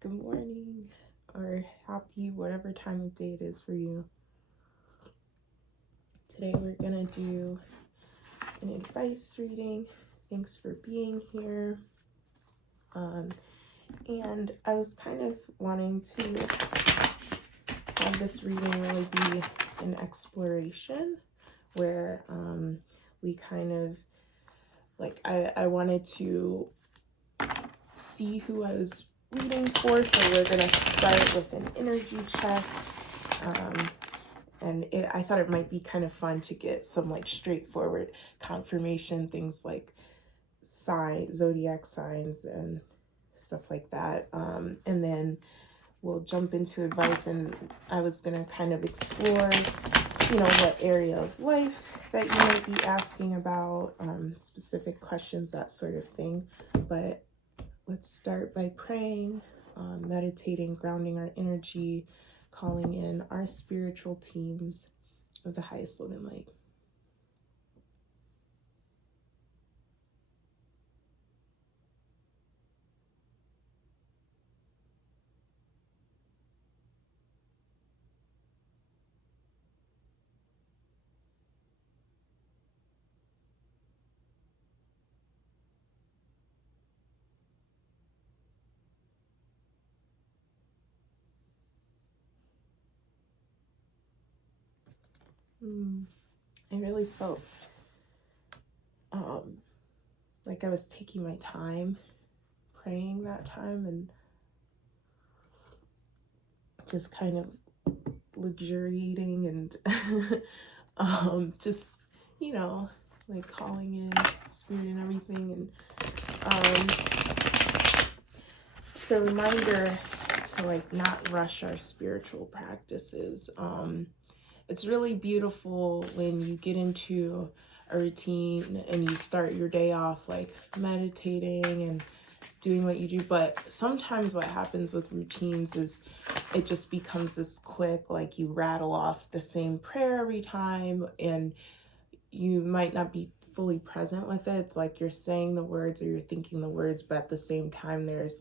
good morning, or happy whatever time of day it is for you. Today we're gonna do an advice reading. Thanks for being here. And I was kind of wanting to have this reading really be an exploration where we kind of I wanted to see who I was reading for, so we're gonna start with an energy check. And I thought it might be kind of fun to get some straightforward confirmation, things like zodiac signs and stuff like that. And then we'll jump into advice, and I was gonna kind of explore, what area of life that you might be asking about, specific questions, that sort of thing. But let's start by praying, meditating, grounding our energy, calling in our spiritual teams of the highest love and light. I really felt like I was taking my time praying that time and just kind of luxuriating and just, calling in spirit and everything. And it's a reminder to not rush our spiritual practices. It's really beautiful when you get into a routine and you start your day off meditating and doing what you do, but sometimes what happens with routines is it just becomes this quick, you rattle off the same prayer every time, and you might not be fully present with it. It's like you're saying the words or you're thinking the words, but at the same time there's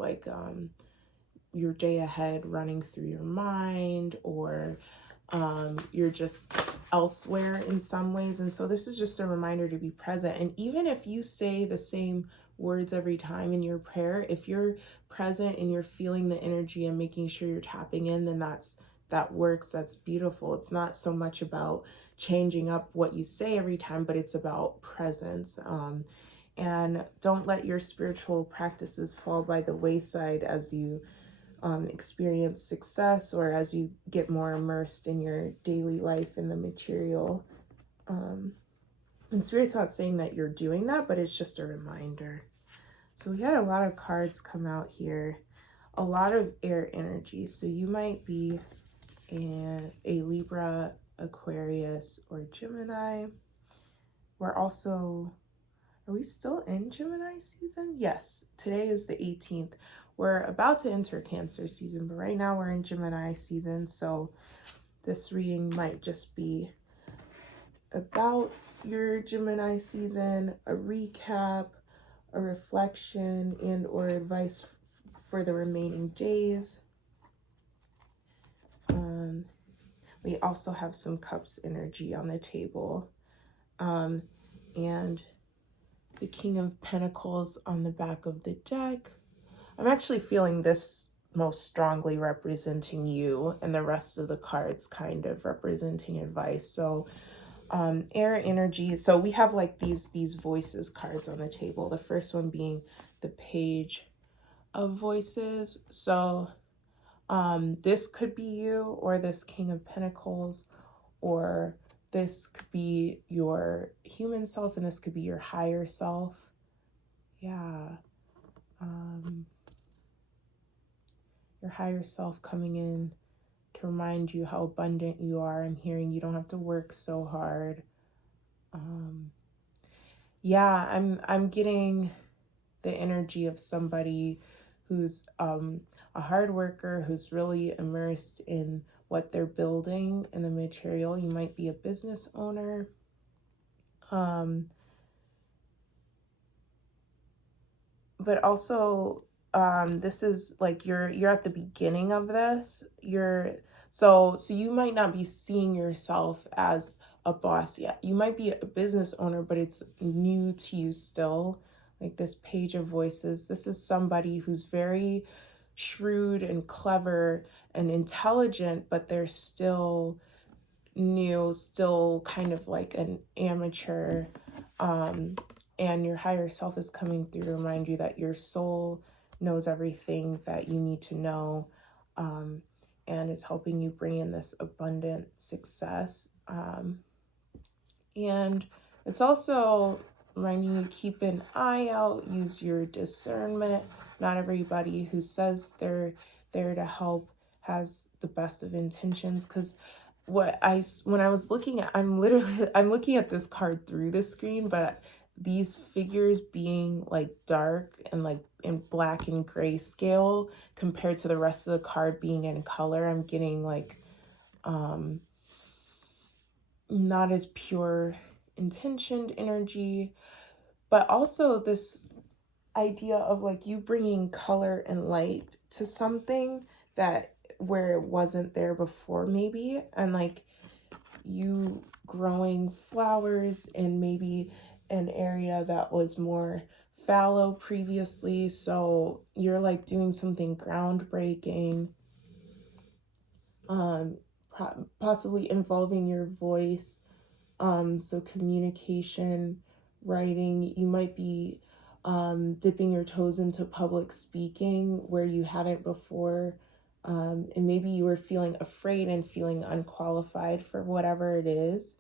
your day ahead running through your mind, or you're just elsewhere in some ways. And so this is just a reminder to be present. And even if you say the same words every time in your prayer, if you're present and you're feeling the energy and making sure you're tapping in, then that works. That's beautiful. It's not so much about changing up what you say every time, but it's about presence. And don't let your spiritual practices fall by the wayside as you experience success or as you get more immersed in your daily life in the material. And Spirit's not saying that you're doing that, but it's just a reminder. So we had a lot of cards come out here, a lot of air energy. So you might be a Libra, Aquarius, or Gemini. Are we still in Gemini season? Yes, today is the 18th. We're about to enter Cancer season, but right now we're in Gemini season. So this reading might just be about your Gemini season, a recap, a reflection, and or advice for the remaining days. We also have some cups energy on the table, and the King of Pentacles on the back of the deck. I'm actually feeling this most strongly representing you, and the rest of the cards kind of representing advice. So air energy. So we have these voices cards on the table. The first one being the Page of Voices. So this could be you, or this King of Pentacles, or this could be your human self, and this could be your higher self. Yeah. Your higher self coming in to remind you how abundant you are. I'm hearing you don't have to work so hard. I'm getting the energy of somebody who's a hard worker, who's really immersed in what they're building and the material. You might be a business owner. But also this is like you're at the beginning of this. So you might not be seeing yourself as a boss yet. You might be a business owner, but it's new to you still. Like this page of voices, this is somebody who's very shrewd and clever and intelligent, but they're still new, still kind of like an amateur. And your higher self is coming through to remind you that your soul knows everything that you need to know, and is helping you bring in this abundant success. And it's also reminding you, keep an eye out, use your discernment. Not everybody who says they're there to help has the best of intentions, because when I was looking at, I'm looking at this card through the screen, but these figures being like dark and like in black and gray scale compared to the rest of the card being in color, I'm getting like not as pure intentioned energy, but also this idea of like you bringing color and light to something that where it wasn't there before, maybe, and like you growing flowers in maybe an area that was more fallow previously, so you're like doing something groundbreaking, um possibly involving your voice, so communication, writing. You might be dipping your toes into public speaking where you hadn't before. And maybe you were feeling afraid and feeling unqualified for whatever it is.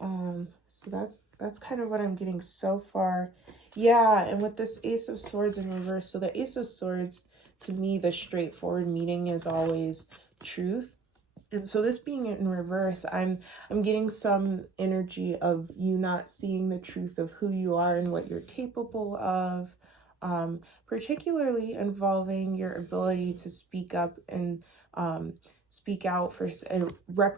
So that's kind of what I'm getting so far. Yeah, and with this Ace of Swords in reverse, so the Ace of Swords, to me, the straightforward meaning is always truth. And so this being in reverse, I'm getting some energy of you not seeing the truth of who you are and what you're capable of, particularly involving your ability to speak up and speak out for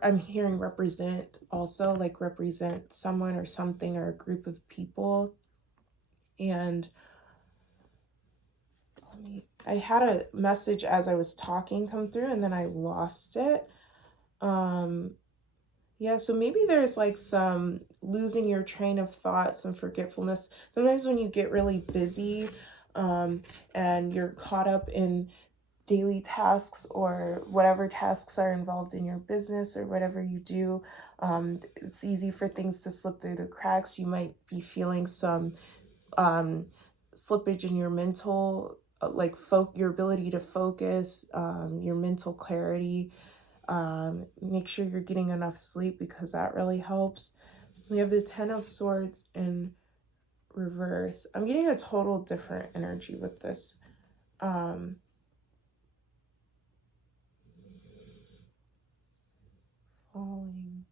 I'm hearing represent also, like represent someone or something or a group of people. And I had a message as I was talking come through and then I lost it. Yeah, so maybe there's like some losing your train of thought, some forgetfulness. Sometimes when you get really busy, and you're caught up in daily tasks or whatever tasks are involved in your business or whatever you do, it's easy for things to slip through the cracks. You might be feeling some slippage in your mental, like your ability to focus, your mental clarity. Make sure you're getting enough sleep because that really helps. We have the Ten of Swords in reverse. I'm getting a total different energy with this. Falling.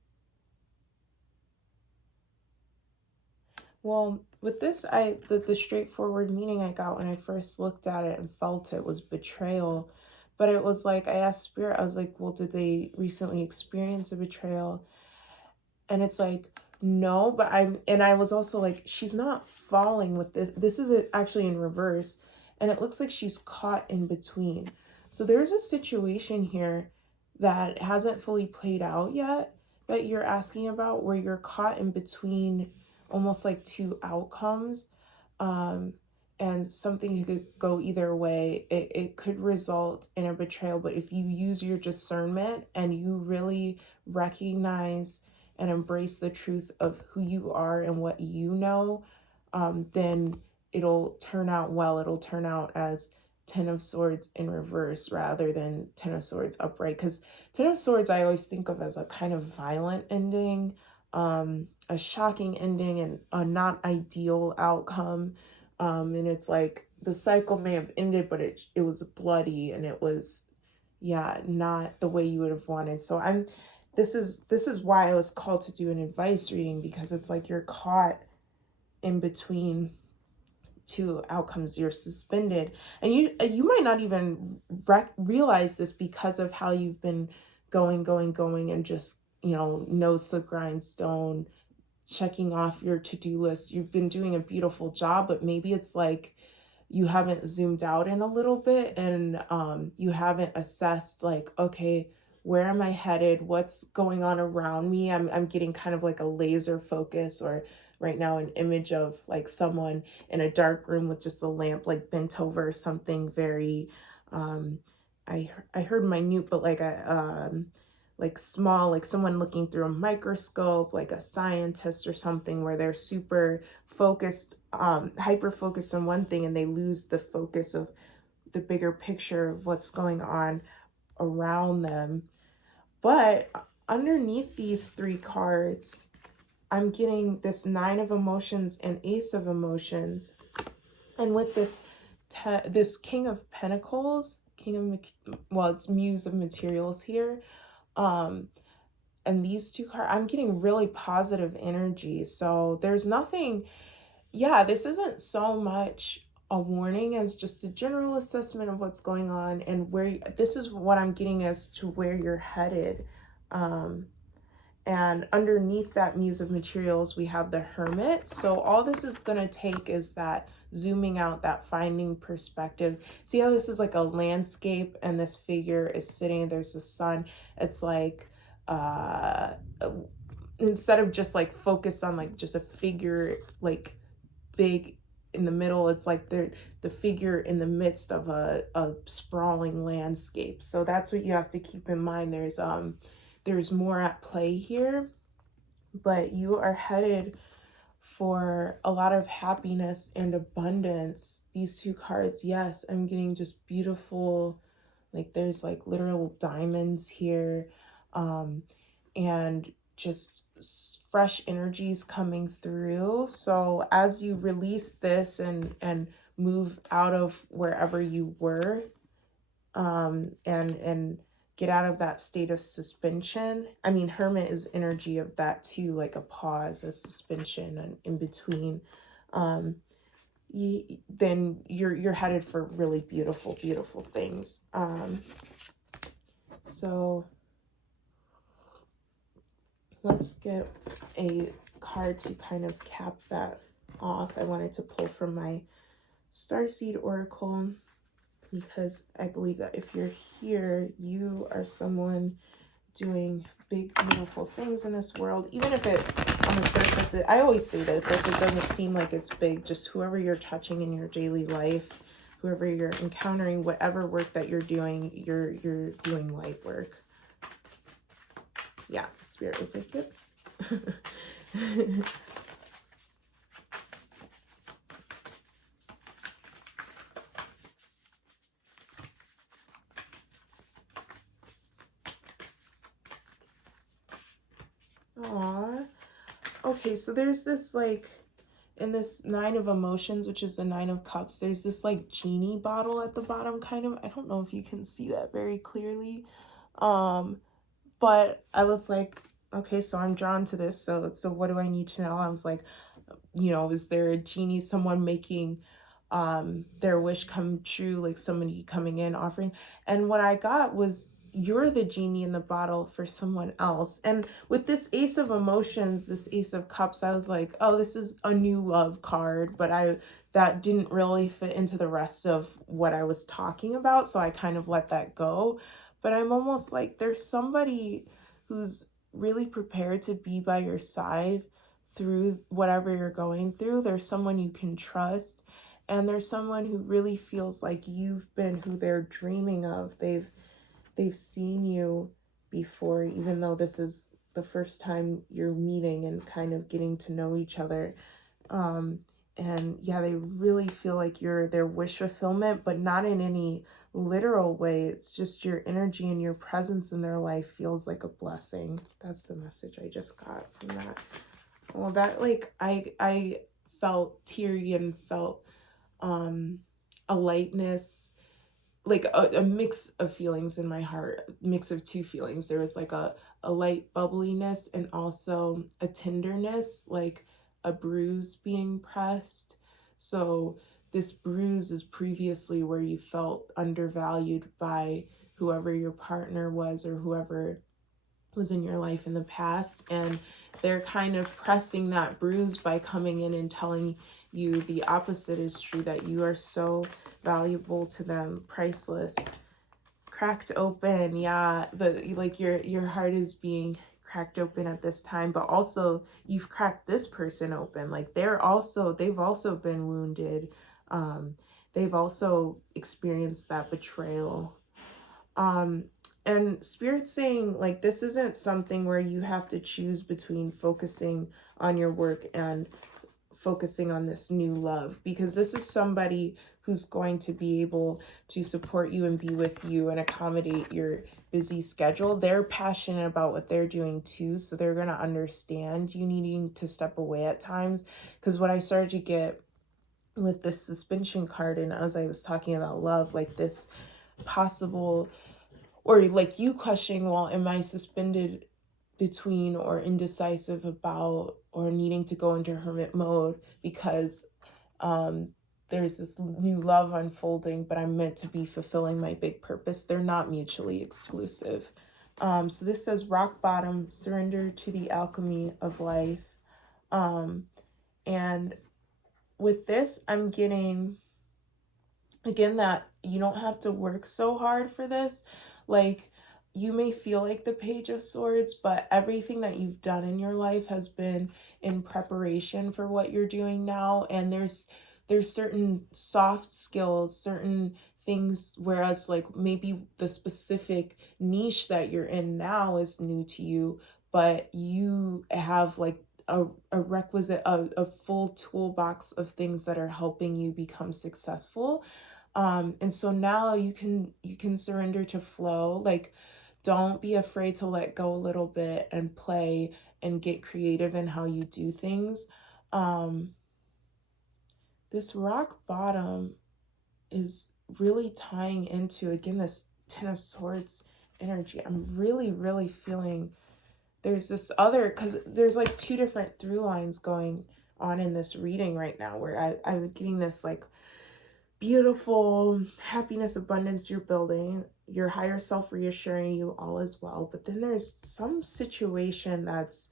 Well, with this, the straightforward meaning I got when I first looked at it and felt it was betrayal. But it was like, I asked Spirit, I was like, well, did they recently experience a betrayal? And it's like, no, but I was also like, she's not falling with this. This is actually in reverse. And it looks like she's caught in between. So there's a situation here that hasn't fully played out yet that you're asking about, where you're caught in between almost like two outcomes. And something could go either way. It could result in a betrayal, but if you use your discernment and you really recognize and embrace the truth of who you are and what you know, then it'll turn out well. It'll turn out as Ten of Swords in reverse rather than Ten of Swords upright. Because Ten of Swords I always think of as a kind of violent ending, a shocking ending, and a not ideal outcome. And it's like the cycle may have ended, but it was bloody and it was, yeah, not the way you would have wanted. So this is why I was called to do an advice reading, because it's like you're caught in between two outcomes. You're suspended, and you might not even realize this because of how you've been going and just, nose to the grindstone, checking off your to-do list. You've been doing a beautiful job, but maybe it's like you haven't zoomed out in a little bit, and you haven't assessed like, okay, where am I headed? What's going on around me? I'm getting kind of like a laser focus, or right now an image of like someone in a dark room with just a lamp like bent over, something very I heard minute, but like small, like someone looking through a microscope, like a scientist or something, where they're super focused, hyper focused on one thing, and they lose the focus of the bigger picture of what's going on around them. But underneath these three cards, I'm getting this Nine of Emotions and Ace of Emotions. And with this this King of Pentacles, it's Muse of Materials here. And these two cards, I'm getting really positive energy. So there's nothing, yeah, this isn't so much a warning as just a general assessment of what's going on, and where this is what I'm getting as to where you're headed. And underneath that Muse of Materials, we have the Hermit. So all this is going to take is that zooming out, that finding perspective. See how this is like a landscape, and this figure is sitting, there's the sun. It's like, instead of just like focused on like just a figure, like big in the middle, it's like the figure in the midst of a sprawling landscape. So that's what you have to keep in mind. There's more at play here, but you are headed for a lot of happiness and abundance. These two cards, yes, I'm getting just beautiful, like there's like literal diamonds here, and just fresh energies coming through. So as you release this and move out of wherever you were, and get out of that state of suspension. I mean, Hermit is energy of that too, like a pause, a suspension, and in between. Then you're headed for really beautiful, beautiful things. So let's get a card to kind of cap that off. I wanted to pull from my Starseed Oracle, because I believe that if you're here, you are someone doing big, beautiful things in this world. Even if it, on the surface, I always say this, if it doesn't seem like it's big, just whoever you're touching in your daily life, whoever you're encountering, whatever work that you're doing, you're doing light work. Yeah, Spirit was like, yep. Aww. Okay, so there's this like, in this Nine of Emotions, which is the Nine of Cups, there's this like genie bottle at the bottom, kind of. I don't know if you can see that very clearly. But I was like, okay, so I'm drawn to this. So what do I need to know? I was like, is there a genie, someone making their wish come true, like somebody coming in offering? And what I got was, you're the genie in the bottle for someone else. And with this Ace of Emotions, this Ace of Cups, I was like, oh, this is a new love card, but that didn't really fit into the rest of what I was talking about, so I kind of let that go. But I'm almost like, there's somebody who's really prepared to be by your side through whatever you're going through. There's someone you can trust, and there's someone who really feels like you've been who they're dreaming of. They've seen you before, even though this is the first time you're meeting and kind of getting to know each other. And yeah, they really feel like you're their wish fulfillment, but not in any literal way. It's just your energy and your presence in their life feels like a blessing. That's the message I just got from that. Well, that, like, I felt teary and felt a lightness, like a mix of feelings in my heart, mix of two feelings. There was like a light bubbliness, and also a tenderness, like a bruise being pressed. So this bruise is previously where you felt undervalued by whoever your partner was, or whoever was in your life in the past, and they're kind of pressing that bruise by coming in and telling you. The opposite is true, that you are so valuable to them, priceless. Cracked open, yeah, but like your heart is being cracked open at this time, but also you've cracked this person open. Like they've also been wounded. um they've also experienced that betrayal. um and Spirit's saying, like, this isn't something where you have to choose between focusing on your work and focusing on this new love, because this is somebody who's going to be able to support you and be with you and accommodate your busy schedule. They're passionate about what they're doing too, so they're going to understand you needing to step away at times. Because what I started to get with this suspension card, and as I was talking about love, like this possible, or like you questioning, well, am I suspended between or indecisive about or needing to go into hermit mode because um there's this new love unfolding, but I'm meant to be fulfilling my big purpose. They're not mutually exclusive. So this says rock bottom, surrender to the alchemy of life. And with this, I'm getting, again, that you don't have to work so hard for this. Like, you may feel like the Page of Swords, but everything that you've done in your life has been in preparation for what you're doing now. And there's certain soft skills, certain things, whereas like maybe the specific niche that you're in now is new to you, but you have like a requisite, a full toolbox of things that are helping you become successful. And so now you can surrender to flow. Like, don't be afraid to let go a little bit and play and get creative in how you do things. This rock bottom is really tying into, again, this Ten of Swords energy. I'm really feeling there's this other, because there's like two different through lines going on in this reading right now, where I'm getting this like beautiful happiness, abundance you're building, your higher self reassuring you all as well. But then there's some situation that's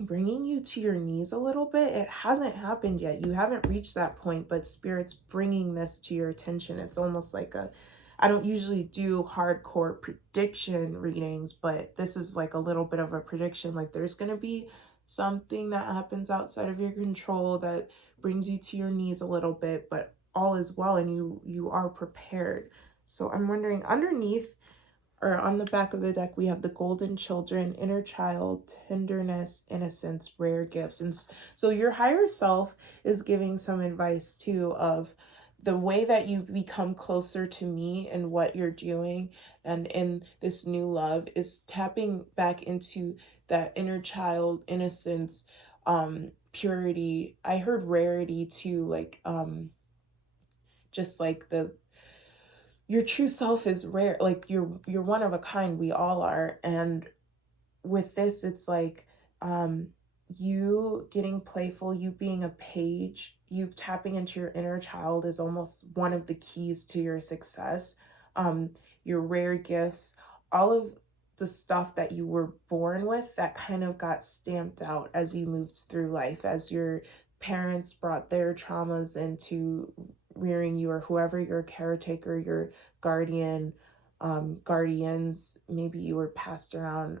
bringing you to your knees a little bit. It hasn't happened yet. You haven't reached that point, but Spirit's bringing this to your attention. It's almost like I don't usually do hardcore prediction readings, but this is like a little bit of a prediction. Like, there's going to be something that happens outside of your control that brings you to your knees a little bit, but all is well, and you are prepared. So I'm wondering, underneath or on the back of the deck, we have the golden children, inner child, tenderness, innocence, rare gifts. And so your higher self is giving some advice too, of the way that you become closer to me and what you're doing and in this new love is tapping back into that inner child, innocence, purity. I heard rarity too, like just like your true self is rare. Like, you're one of a kind. We all are. And with this, it's like you getting playful, you being a page, you tapping into your inner child is almost one of the keys to your success. Your rare gifts, all of the stuff that you were born with that kind of got stamped out as you moved through life, as your parents brought their traumas into rearing you, or whoever your caretaker, your guardian, guardians, maybe you were passed around,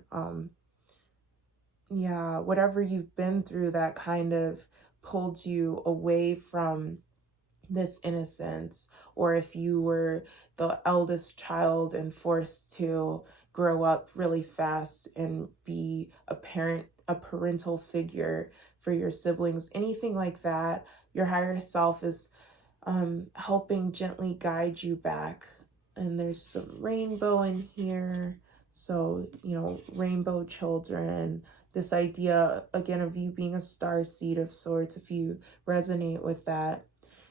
yeah, whatever you've been through that kind of pulled you away from this innocence. Or if you were the eldest child and forced to grow up really fast and be a parent, a parental figure for your siblings, anything like that, your higher self is helping gently guide you back. And there's some rainbow in here. So, rainbow children, this idea again of you being a star seed of sorts, if you resonate with that.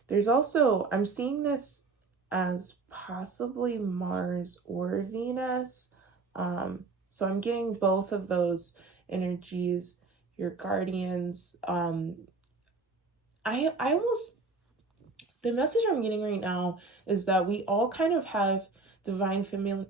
There's also, I'm seeing this as possibly Mars or Venus. So I'm getting both of those energies, your guardians. I almost, the message I'm getting right now is that we all kind of have divine feminine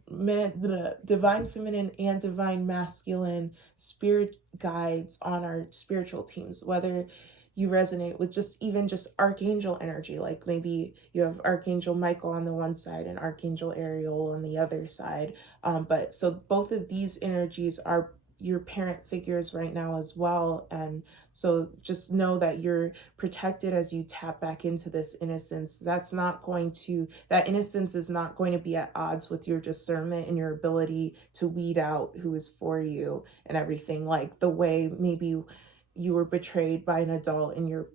and divine masculine spirit guides on our spiritual teams, whether you resonate with just even just archangel energy. Like maybe you have Archangel Michael on the one side and Archangel Ariel on the other side. But so both of these energies are your parent figures right now as well. And so just know that you're protected as you tap back into this innocence. That innocence is not going to be at odds with your discernment and your ability to weed out who is for you and everything, like the way maybe you were betrayed by an adult in your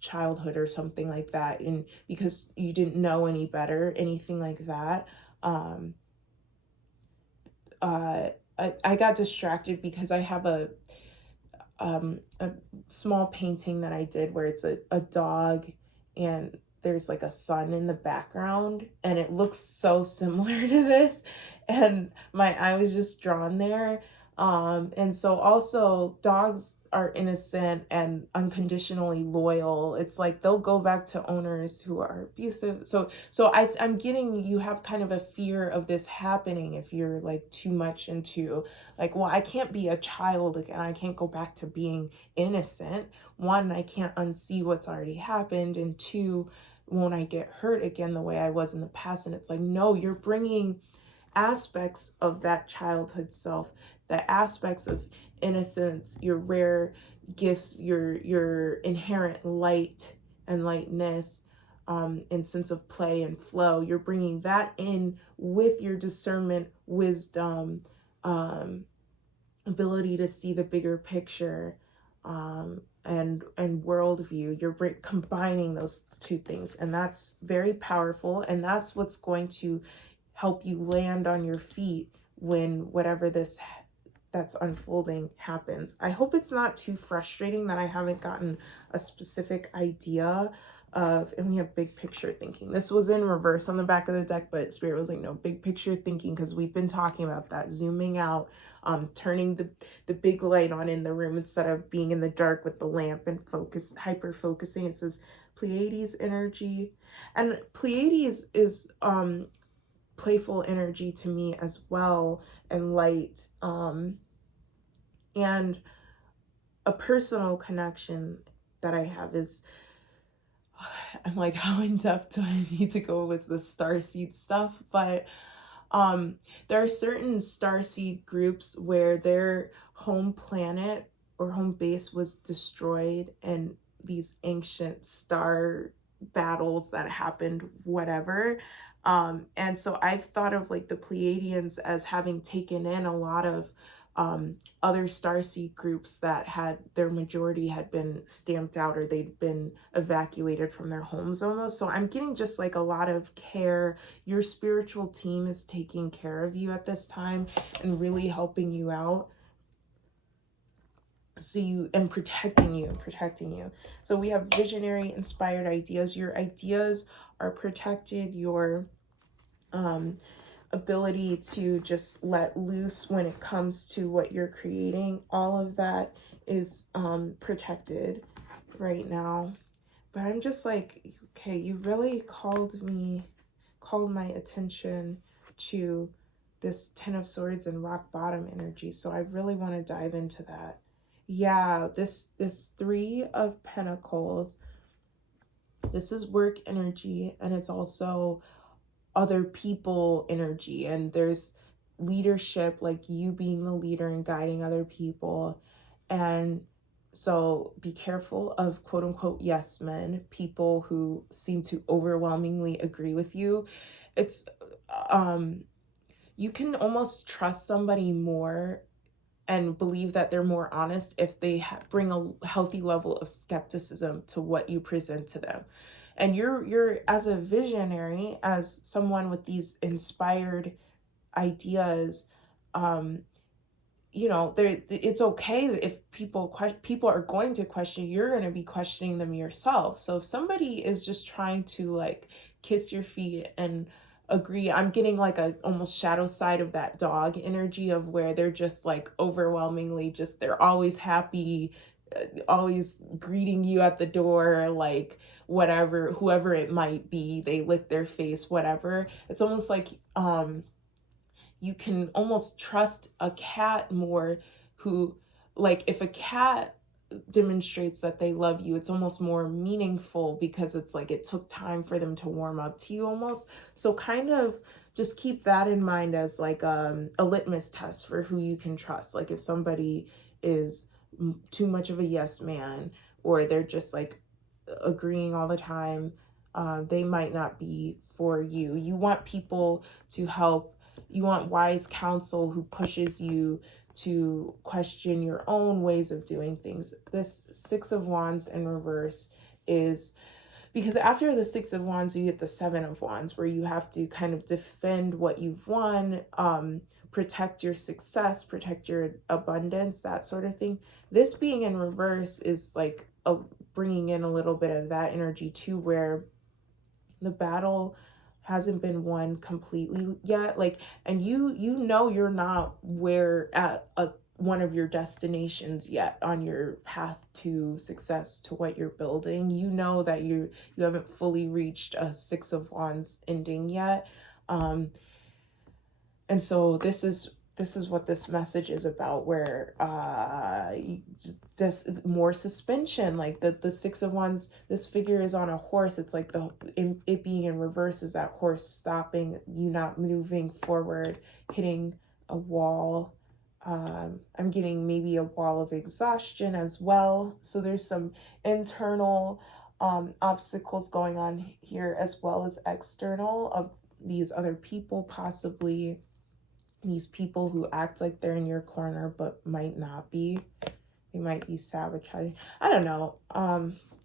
childhood or something like that, and because you didn't know any better, anything like that. um I got distracted because I have a small painting that I did where it's a dog and there's like a sun in the background, and it looks so similar to this, and my eye was just drawn there. And so also dogs are innocent and unconditionally loyal. It's like they'll go back to owners who are abusive. I'm getting, you have kind of a fear of this happening if you're like too much into like, well, I can't be a child again. I can't go back to being innocent. One, I can't unsee what's already happened. And two, won't I get hurt again the way I was in the past? And it's like, no, you're bringing aspects of that childhood self, the aspects of innocence, your rare gifts, your inherent light and lightness, and sense of play and flow. You're bringing that in with your discernment, wisdom, ability to see the bigger picture, and worldview. You're combining those two things, and that's very powerful, and that's what's going to help you land on your feet when whatever this that's unfolding happens. I hope it's not too frustrating that I haven't gotten a specific idea of, and we have big picture thinking. This was in reverse on the back of the deck, but Spirit was like, no, big picture thinking, because we've been talking about that, zooming out, turning the big light on in the room instead of being in the dark with the lamp, and hyper focusing. It says Pleiades energy, and Pleiades is playful energy to me as well, and light, and a personal connection that I have is, I'm like, how in depth do I need to go with the starseed stuff? But there are certain starseed groups where their home planet or home base was destroyed, and these ancient star battles that happened, whatever. And so I've thought of like the Pleiadians as having taken in a lot of other starseed groups that had their majority had been stamped out, or they'd been evacuated from their homes almost. So I'm getting just like a lot of care. Your spiritual team is taking care of you at this time and really helping you out. And protecting you. So we have visionary inspired ideas. Your ideas are protected. Your ability to just let loose when it comes to what you're creating, all of that is protected right now. But I'm just like, okay, you really called my attention to this Ten of Swords and rock bottom energy, so I really want to dive into that. Yeah, this Three of Pentacles, this is work energy, and it's also other people energy, and there's leadership, like you being the leader and guiding other people. And so be careful of quote unquote yes men, people who seem to overwhelmingly agree with you. It's you can almost trust somebody more and believe that they're more honest if they bring a healthy level of skepticism to what you present to them. And you're as a visionary, as someone with these inspired ideas, it's okay if people are going to question. You're going to be questioning them yourself. So if somebody is just trying to like kiss your feet and agree, I'm getting like a almost shadow side of that dog energy of where they're just like overwhelmingly just, they're always happy, always greeting you at the door, like whatever, whoever it might be, they lick their face, whatever. It's almost like you can almost trust a cat more, who, like, if a cat demonstrates that they love you. It's almost more meaningful because it's like it took time for them to warm up to you almost. So kind of just keep that in mind as like a litmus test for who you can trust. Like if somebody is too much of a yes man, or they're just like agreeing all the time, they might not be for you. You want people to help. You want wise counsel who pushes you to question your own ways of doing things. This Six of Wands in reverse is because after the Six of Wands, you get the Seven of Wands, where you have to kind of defend what you've won, protect your success, protect your abundance, that sort of thing. This being in reverse is like bringing in a little bit of that energy too, where the battle hasn't been won completely yet, like, and you know you're not where at one of your destinations yet on your path to success, to what you're building. You know that you haven't fully reached a Six of Wands ending yet, and so this is what this message is about, where this is more suspension. Like the Six of Wands, this figure is on a horse. It's like it being in reverse is that horse stopping, you not moving forward, hitting a wall. I'm getting maybe a wall of exhaustion as well. So there's some internal obstacles going on here, as well as external of these other people, possibly these people who act like they're in your corner but might not be. They might be sabotaging. I don't know.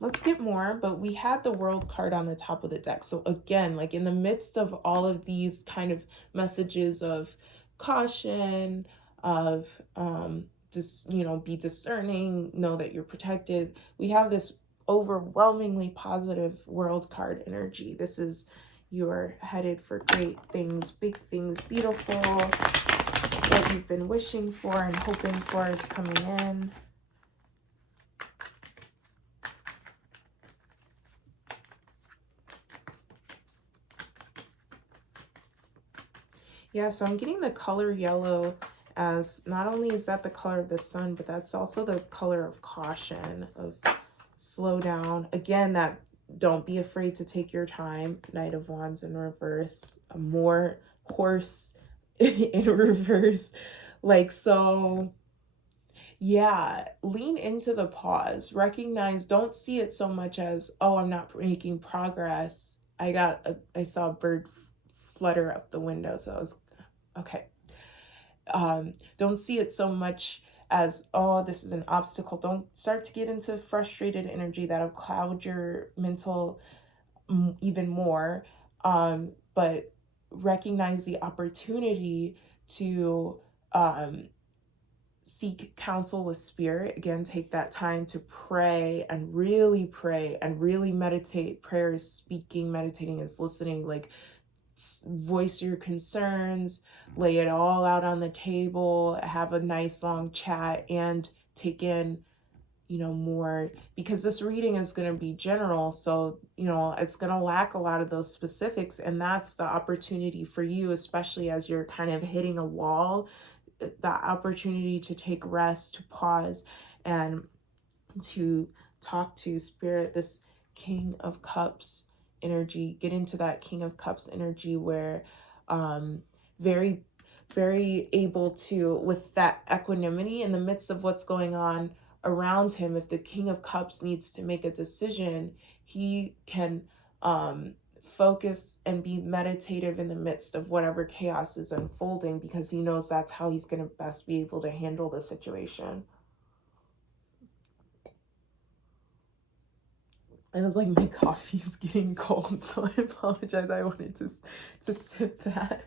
Let's get more. But we had the World card on the top of the deck. So again, like in the midst of all of these kind of messages of caution, of just, be discerning, know that you're protected, we have this overwhelmingly positive World card energy. This is, you're headed for great things, big things, beautiful. What you've been wishing for and hoping for is coming in. Yeah, so I'm getting the color yellow as not only is that the color of the sun, but that's also the color of caution, of slow down. Again, that don't be afraid to take your time. Knight of Wands in reverse, more horse in reverse. Like, so yeah, lean into the pause. Recognize, don't see it so much as, oh, I'm not making progress. I saw a bird flutter up the window, so I was okay. Don't see it so much as, oh, this is an obstacle. Don't start to get into frustrated energy. That'll cloud your mental even more. But recognize the opportunity to seek counsel with spirit. Again, take that time to pray and really meditate. Prayer is speaking, meditating is listening. Like, voice your concerns, lay it all out on the table, have a nice long chat, and take in, more, because this reading is going to be general. So, it's going to lack a lot of those specifics. And that's the opportunity for you, especially as you're kind of hitting a wall, the opportunity to take rest, to pause, and to talk to spirit, this King of Cups energy. Get into that King of Cups energy where very, very able to, with that equanimity in the midst of what's going on around him. If the King of Cups needs to make a decision, he can focus and be meditative in the midst of whatever chaos is unfolding, because he knows that's how he's going to best be able to handle the situation. It was like my coffee is getting cold, so I apologize. I wanted to sip that.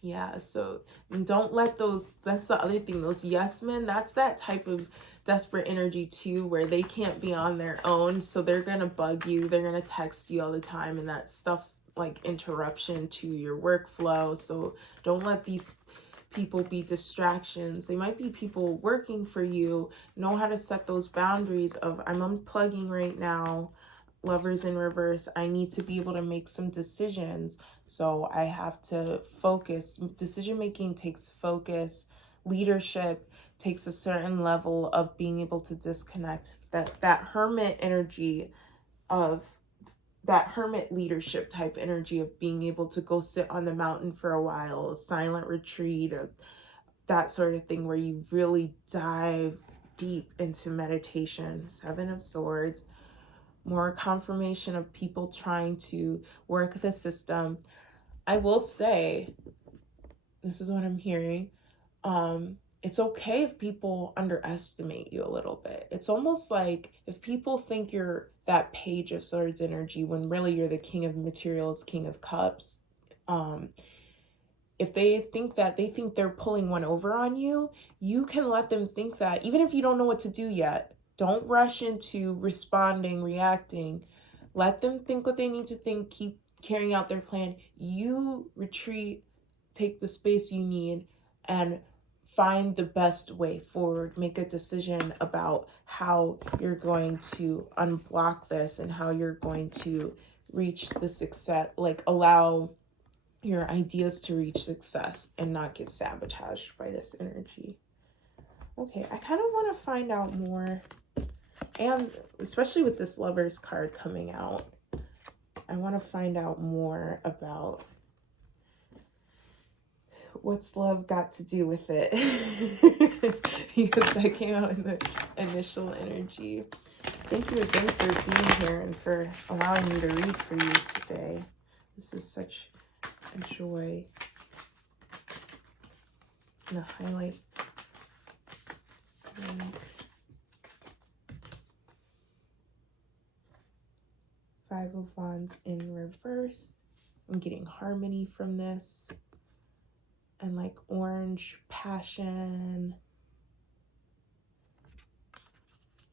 Yeah, so don't let those, that's the other thing, those yes men, that's that type of desperate energy too, where they can't be on their own, so they're gonna bug you, they're gonna text you all the time, and that stuff's like interruption to your workflow. So don't let these people be distractions. They might be people working for you. Know how to set those boundaries of, I'm unplugging right now. Lovers in reverse, I need to be able to make some decisions, so I have to focus. Decision making takes focus, leadership takes a certain level of being able to disconnect. That hermit energy of that hermit leadership type energy of being able to go sit on the mountain for a while, a silent retreat, or that sort of thing where you really dive deep into meditation. Seven of Swords, more confirmation of people trying to work the system. I will say, this is what I'm hearing. It's okay if people underestimate you a little bit. It's almost like if people think you're that Page of Swords energy when really you're the King of Materials, King of Cups. If they think that, they think they're pulling one over on you, you can let them think that, even if you don't know what to do yet. Don't rush into responding, reacting. Let them think what they need to think, keep carrying out their plan. You retreat, take the space you need, and find the best way forward. Make a decision about how you're going to unblock this and how you're going to reach the success, like allow your ideas to reach success and not get sabotaged by this energy. Okay, I kind of want to find out more, and especially with this Lovers card coming out, I want to find out more about what's love got to do with it. Because that came out in the initial energy. Thank you again for being here and for allowing me to read for you today. This is such a joy. I'm gonna highlight. Five of Wands in reverse. I'm getting harmony from this. And like orange passion.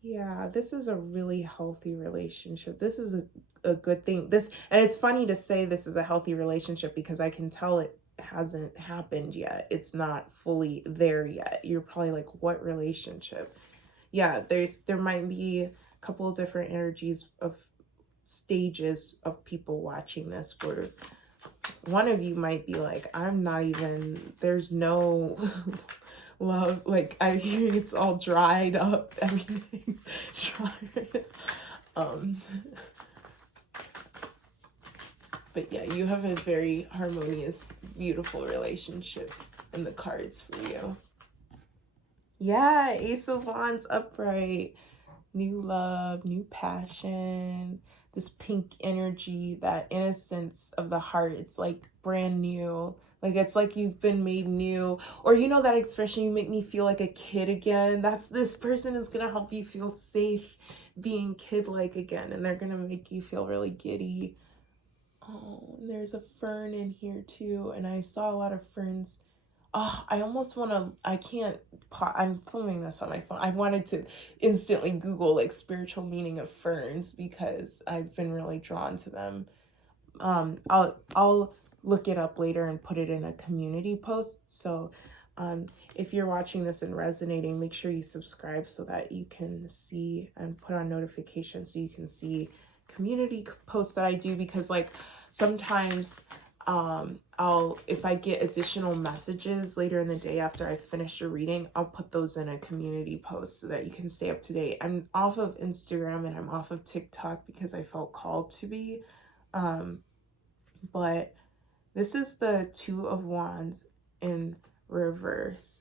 Yeah, this is a really healthy relationship. This is a good thing. And it's funny to say this is a healthy relationship because I can tell it hasn't happened yet. It's not fully there yet. You're probably like, what relationship? Yeah, there might be a couple of different energies of stages of people watching this where one of you might be like, I'm not even, there's no love, like I hear it's all dried up, everything dried. But yeah, you have a very harmonious, beautiful relationship in the cards for you. Yeah, Ace of Wands upright. New love, new passion, this pink energy, that innocence of the heart. It's like brand new. Like it's like you've been made new. Or you know that expression, you make me feel like a kid again. That's this person is going to help you feel safe being kid-like again. And they're going to make you feel really giddy. Oh, and there's a fern in here too. And I saw a lot of ferns. Oh, I almost want to, I can't, I'm filming this on my phone. I wanted to instantly Google like spiritual meaning of ferns because I've been really drawn to them. I'll look it up later and put it in a community post. So if you're watching this and resonating, make sure you subscribe so that you can see and put on notifications so you can see community posts that I do, because like sometimes if I get additional messages later in the day after I finish a reading, I'll put those in a community post so that you can stay up to date. I'm off of Instagram and I'm off of TikTok because I felt called to be. But this is the Two of Wands in reverse.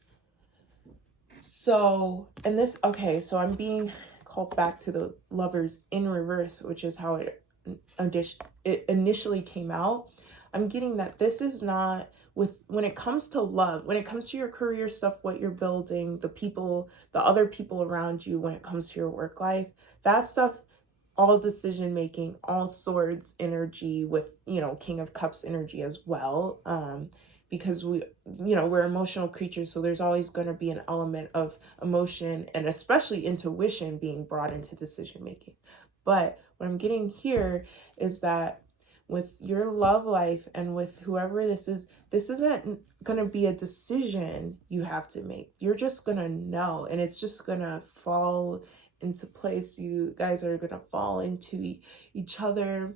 So, and this, okay, so I'm being called back to the Lovers in reverse, which is how it initially came out. I'm getting that this is not when it comes to love, when it comes to your career stuff, what you're building, the people, the other people around you, when it comes to your work life, that stuff, all decision making, all swords energy with, King of Cups energy as well. Because we're emotional creatures. So there's always going to be an element of emotion and especially intuition being brought into decision making. But what I'm getting here is that with your love life and with whoever this isn't going to be a decision you have to make. You're just going to know, and it's just going to fall into place. You guys are going to fall into each other.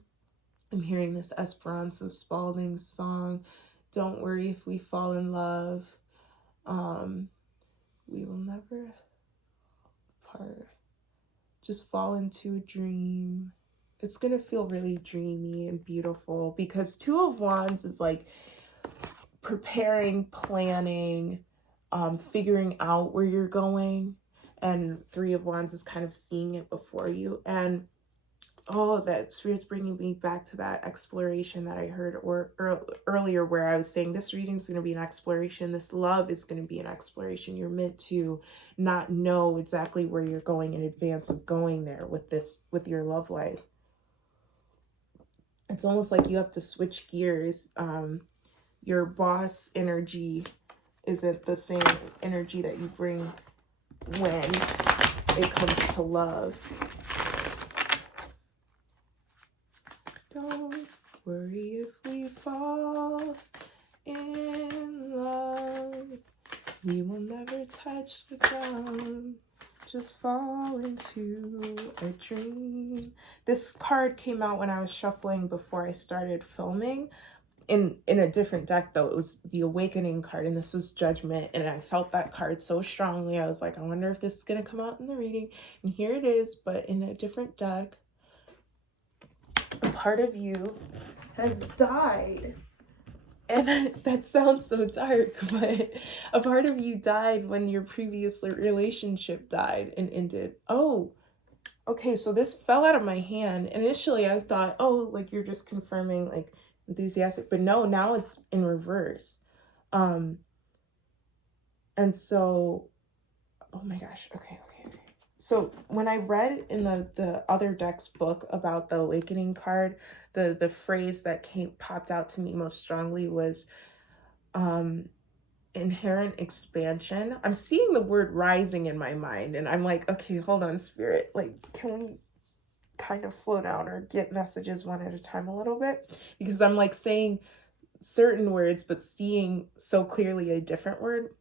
I'm hearing this Esperanza Spalding song, Don't Worry If We Fall in Love. We will never part. Just fall into a dream. It's gonna feel really dreamy and beautiful because Two of Wands is like preparing, planning, figuring out where you're going, and Three of Wands is kind of seeing it before you. And oh, that Spirit's bringing me back to that exploration that I heard earlier, where I was saying this reading is going to be an exploration. This love is going to be an exploration. You're meant to not know exactly where you're going in advance of going there with your love life. It's almost like you have to switch gears. Your boss energy isn't the same energy that you bring when it comes to love. Don't worry if we fall in love. We will never touch the ground. Just fall into a dream. This card came out when I was shuffling before I started filming. In a different deck though. It was the Awakening card, and this was Judgment, and I felt that card so strongly. I was like, I wonder if this is going to come out in the reading. And here it is, but in a different deck. A part of you has died. And that sounds so dark, but a part of you died when your previous relationship died and ended. Oh, okay, so this fell out of my hand. Initially, I thought, oh, like you're just confirming like enthusiastic, but no, now it's in reverse. And so, oh my gosh, okay. So when I read in the other deck's book about the Awakening card, the phrase that popped out to me most strongly was inherent expansion. I'm seeing the word rising in my mind, and I'm like, okay, hold on, Spirit. Like, can we kind of slow down or get messages one at a time a little bit? Because I'm like saying certain words, but seeing so clearly a different word.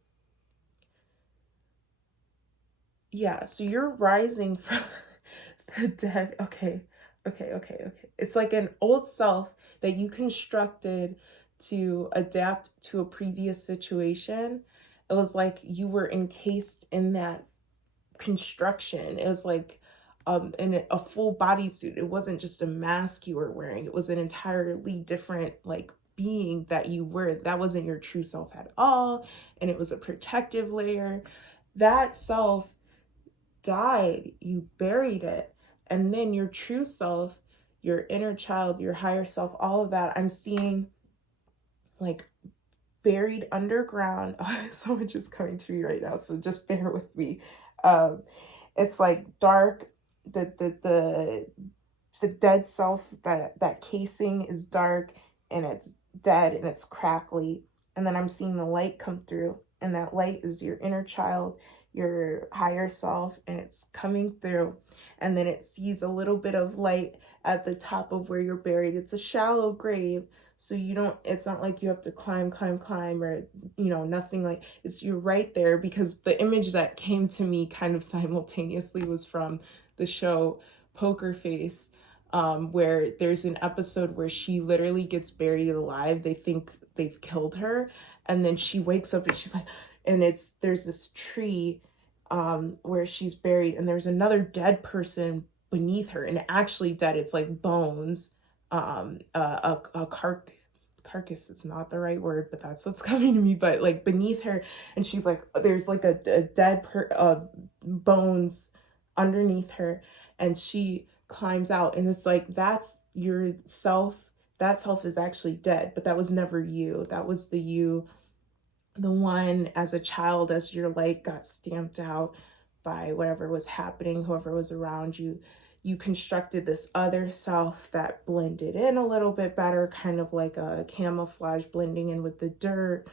Yeah, so you're rising from the dead. Okay. It's like an old self that you constructed to adapt to a previous situation. It was like you were encased in that construction. It was like in a full bodysuit. It wasn't just a mask you were wearing. It was an entirely different like being that you were. That wasn't your true self at all. And it was a protective layer. That self died, you buried it, and then your true self, your inner child, your higher self, all of that, I'm seeing like buried underground. Oh, so much is coming to me right now, so just bear with me. It's like dark, the dead self, that casing is dark and it's dead and it's crackly, and then I'm seeing the light come through, and that light is your inner child, your higher self, and it's coming through, and then it sees a little bit of light at the top of where you're buried. It's a shallow grave, so it's not like you have to climb or nothing, like you're right there, because the image that came to me kind of simultaneously was from the show Poker Face, where there's an episode where she literally gets buried alive. They think they've killed her, and then she wakes up and she's like, and there's this tree where she's buried, and there's another dead person beneath her, and actually dead, it's like bones, a carcass is not the right word, but that's what's coming to me, but like beneath her, and she's like, there's like a dead bones underneath her, and she climbs out, and it's like, that's your self. That self is actually dead, but that was never you. That was the one as a child, as your light got stamped out by whatever was happening, whoever was around you. You constructed this other self that blended in a little bit better, kind of like a camouflage blending in with the dirt.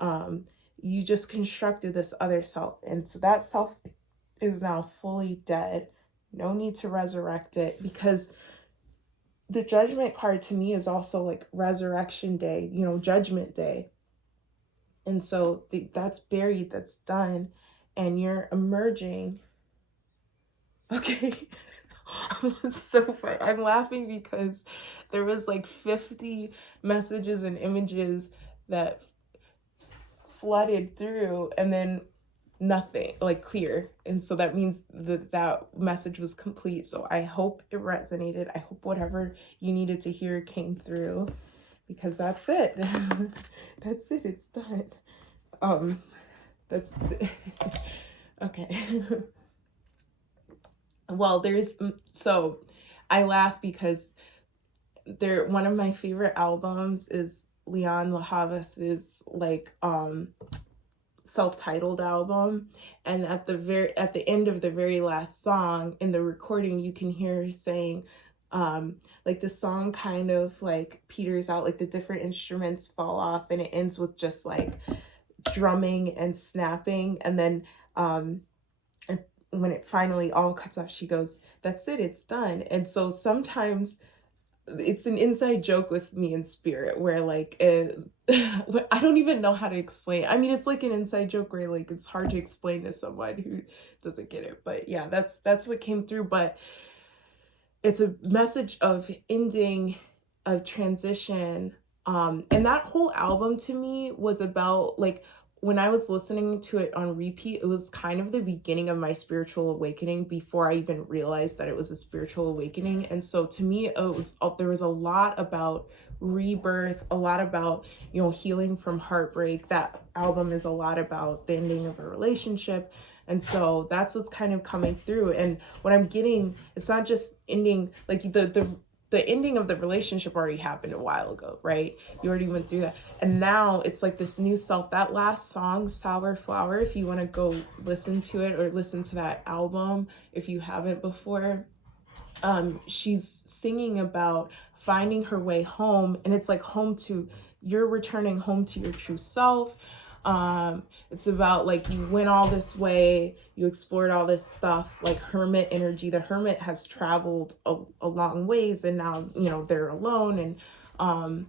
You just constructed this other self, and so that self is now fully dead. No need to resurrect it, because the Judgment card to me is also like Resurrection Day, Judgment Day. And so that's buried, that's done, and you're emerging. Okay. It's so funny. I'm laughing because there was like 50 messages and images that flooded through, and then nothing, like clear. And so that means that that message was complete. So I hope it resonated. I hope whatever you needed to hear came through, because that's it. That's it. It's done. That's okay. Well, so I laugh because one of my favorite albums is Leon Lahavas's like self-titled album, and at the end of the very last song in the recording, you can hear her saying like the song kind of like peters out, like the different instruments fall off, and it ends with just like drumming and snapping, and then and when it finally all cuts off, she goes, "That's it, it's done." And so sometimes it's an inside joke with me in spirit where like I don't even know how to explain it. I mean, it's like an inside joke where like it's hard to explain to someone who doesn't get it. But yeah, that's what came through. But it's a message of ending, of transition. And that whole album to me was about like, when I was listening to it on repeat, it was kind of the beginning of my spiritual awakening before I even realized that it was a spiritual awakening. And so to me, there was a lot about rebirth, a lot about, healing from heartbreak. That album is a lot about the ending of a relationship. And so that's what's kind of coming through. And what I'm getting, it's not just ending, like the ending of the relationship already happened a while ago, right? You already went through that. And now it's like this new self. That last song, Sour Flower, if you want to go listen to it or listen to that album, if you haven't before, she's singing about finding her way home. And it's like you're returning home to your true self. It's about like you went all this way, you explored all this stuff, like hermit energy. The hermit has traveled a long ways, and now they're alone, and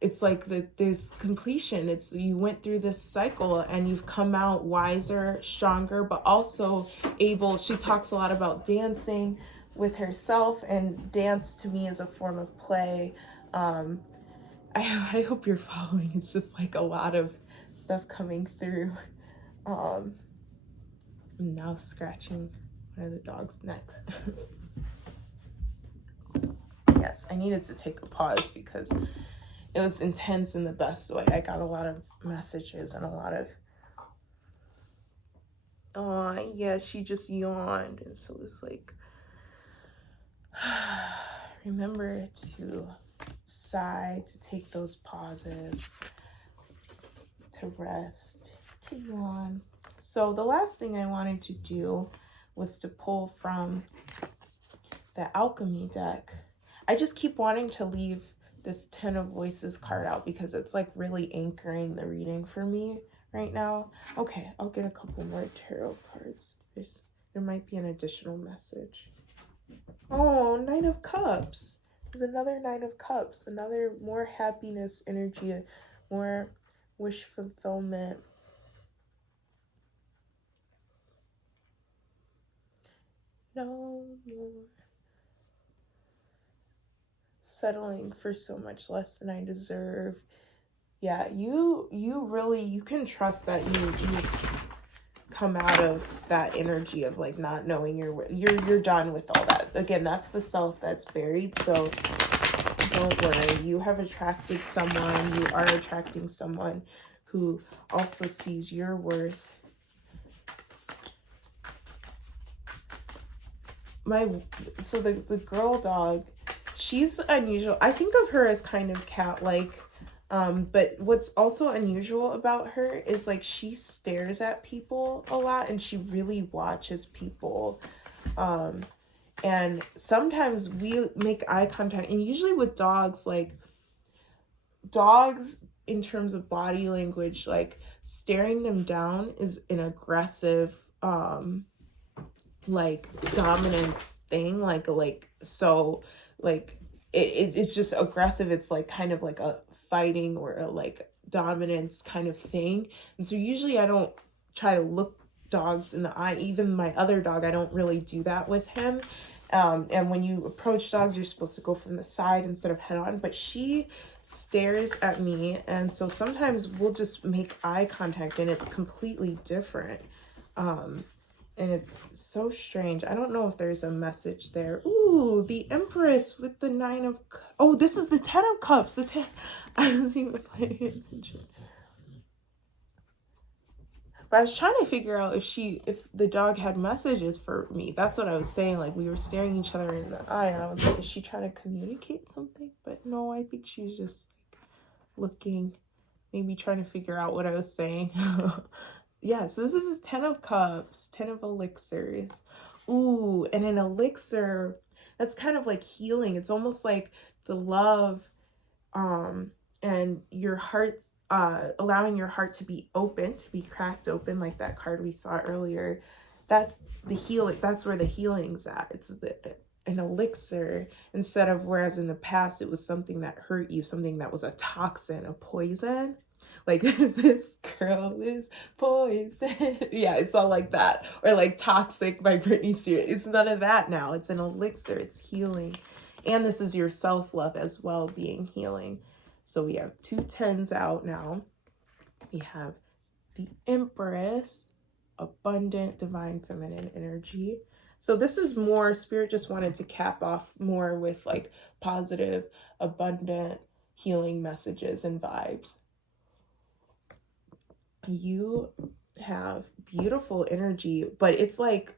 it's like there's completion. It's you went through this cycle and you've come out wiser, stronger, but also able. She talks a lot about dancing with herself, and dance to me is a form of play. I hope you're following. It's just like a lot of stuff coming through. I'm now scratching one of the dog's necks. Yes, I needed to take a pause because it was intense in the best way. I got a lot of messages and a lot of, oh yeah, she just yawned. And so it's like, remember to sigh, to take those pauses, to rest, to yawn. So the last thing I wanted to do was to pull from the alchemy deck. I just keep wanting to leave this Ten of Voices card out because it's like really anchoring the reading for me right now. Okay, I'll get a couple more tarot cards. There might be an additional message. Oh, Knight of Cups. There's another Knight of Cups, another more happiness energy, more wish fulfillment. No more settling for so much less than I deserve. Yeah, you can trust that you come out of that energy of like not knowing you're done with all that. Again, that's the self that's buried. So don't worry. You have attracted someone. You are attracting someone who also sees your worth. So the girl dog, she's unusual. I think of her as kind of cat-like. But what's also unusual about her is like she stares at people a lot and she really watches people. And sometimes we make eye contact, and usually with dogs, like dogs in terms of body language, like staring them down is an aggressive, like dominance thing, so like it's just aggressive. It's like kind of like a fighting or a like dominance kind of thing. And so usually I don't try to look dogs in the eye. Even my other dog, I don't really do that with him. And when you approach dogs, you're supposed to go from the side instead of head on. But she stares at me, and so sometimes we'll just make eye contact, and it's completely different. And it's so strange. I don't know if there's a message there. Ooh, the Empress with the 9 of... Oh, this is the 10 of Cups. The 10... I wasn't even paying attention. But I was trying to figure out if the dog had messages for me. That's what I was saying. Like, we were staring each other in the eye, and I was like, is she trying to communicate something? But no, I think she was just like looking, maybe trying to figure out what I was saying. Yeah, so this is a 10 of Cups, 10 of Elixirs. Ooh, and an elixir, that's kind of like healing. It's almost like the love, and your heart, allowing your heart to be open, to be cracked open, like that card we saw earlier. That's the healing. That's where the healing's at. It's an elixir, instead of, whereas in the past it was something that hurt you, something that was a toxin, a poison. Like, this girl is poison. Yeah, it's all like that. Or like Toxic by Britney Spears. It's none of that now. It's an elixir. It's healing. And this is your self-love as well, being healing. So we have 2 10s out now. We have the Empress, abundant, divine, feminine energy. So this is more, Spirit just wanted to cap off more with like positive, abundant, healing messages and vibes. You have beautiful energy, but it's like,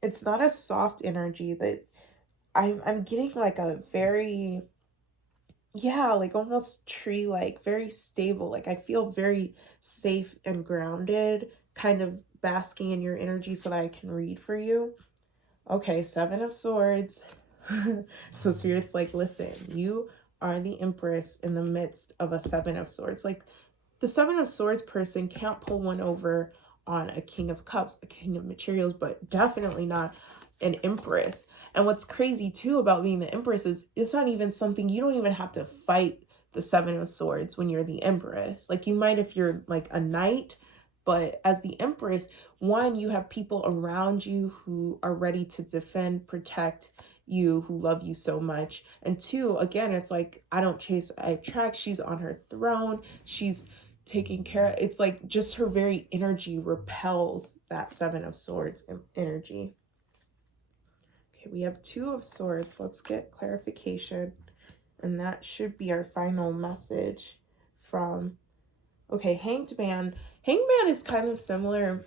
it's not a soft energy. That I'm getting like a very, yeah, like almost tree like, very stable. Like, I feel very safe and grounded, kind of basking in your energy so that I can read for you. Okay, 7 of Swords. So Spirit's like, listen, you are the Empress in the midst of a 7 of Swords. Like, the 7 of Swords person can't pull one over on a King of Cups, a King of Materials, but definitely not an Empress. And what's crazy too about being the Empress is it's not even something, you don't even have to fight the 7 of Swords when you're the Empress. Like, you might if you're like a knight, but as the Empress, one, you have people around you who are ready to defend, protect you, who love you so much. And 2, again, it's like, I don't chase, I attract. She's on her throne. She's taking care of, it's like just her very energy repels that 7 of Swords energy. Okay, we have 2 of Swords. Let's get clarification. And that should be our final message from, okay, Hanged Man. Hanged Man is kind of similar